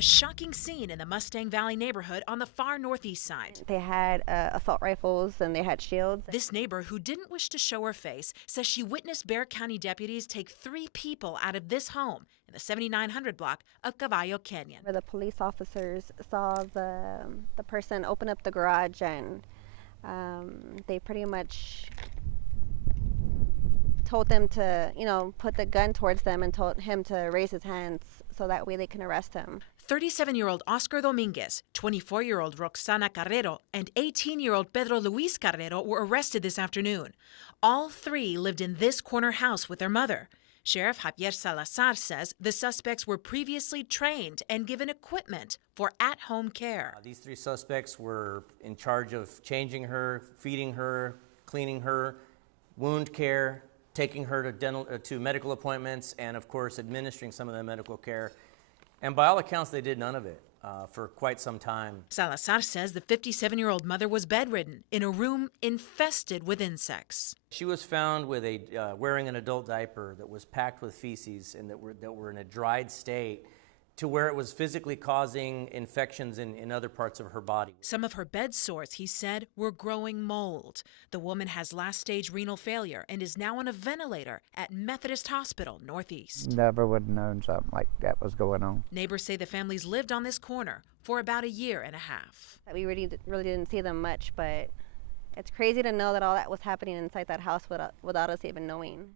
A shocking scene in the Mustang Valley neighborhood on the far northeast side. They had assault rifles and they had shields. This neighbor, who didn't wish to show her face, says she witnessed Bexar County deputies take 3 people out of this home in the 7900 block of Caballo Canyon. Where the police officers saw the person open up the garage, and they pretty much told them to, put the gun towards them and told him to raise his hands so that way they can arrest him. 37-year-old Oscar Dominguez, 24-year-old Roxana Carrero, and 18-year-old Pedro Luis Carrero were arrested this afternoon. All 3 lived in this corner house with their mother. Sheriff Javier Salazar says the suspects were previously trained and given equipment for at-home care. These 3 suspects were in charge of changing her, feeding her, cleaning her, wound care, taking her to medical appointments, and of course administering some of the medical care. And by all accounts, they did none of it for quite some time. Salazar says the 57-year-old mother was bedridden in a room infested with insects. She was found with wearing an adult diaper that was packed with feces and that were in a dried state, to where it was physically causing infections in other parts of her body. Some of her bed sores, he said, were growing mold. The woman has last-stage renal failure and is now on a ventilator at Methodist Hospital Northeast. Never would have known something like that was going on. Neighbors say the families lived on this corner for about 1.5 years. We really didn't see them much, but it's crazy to know that all that was happening inside that house without us even knowing.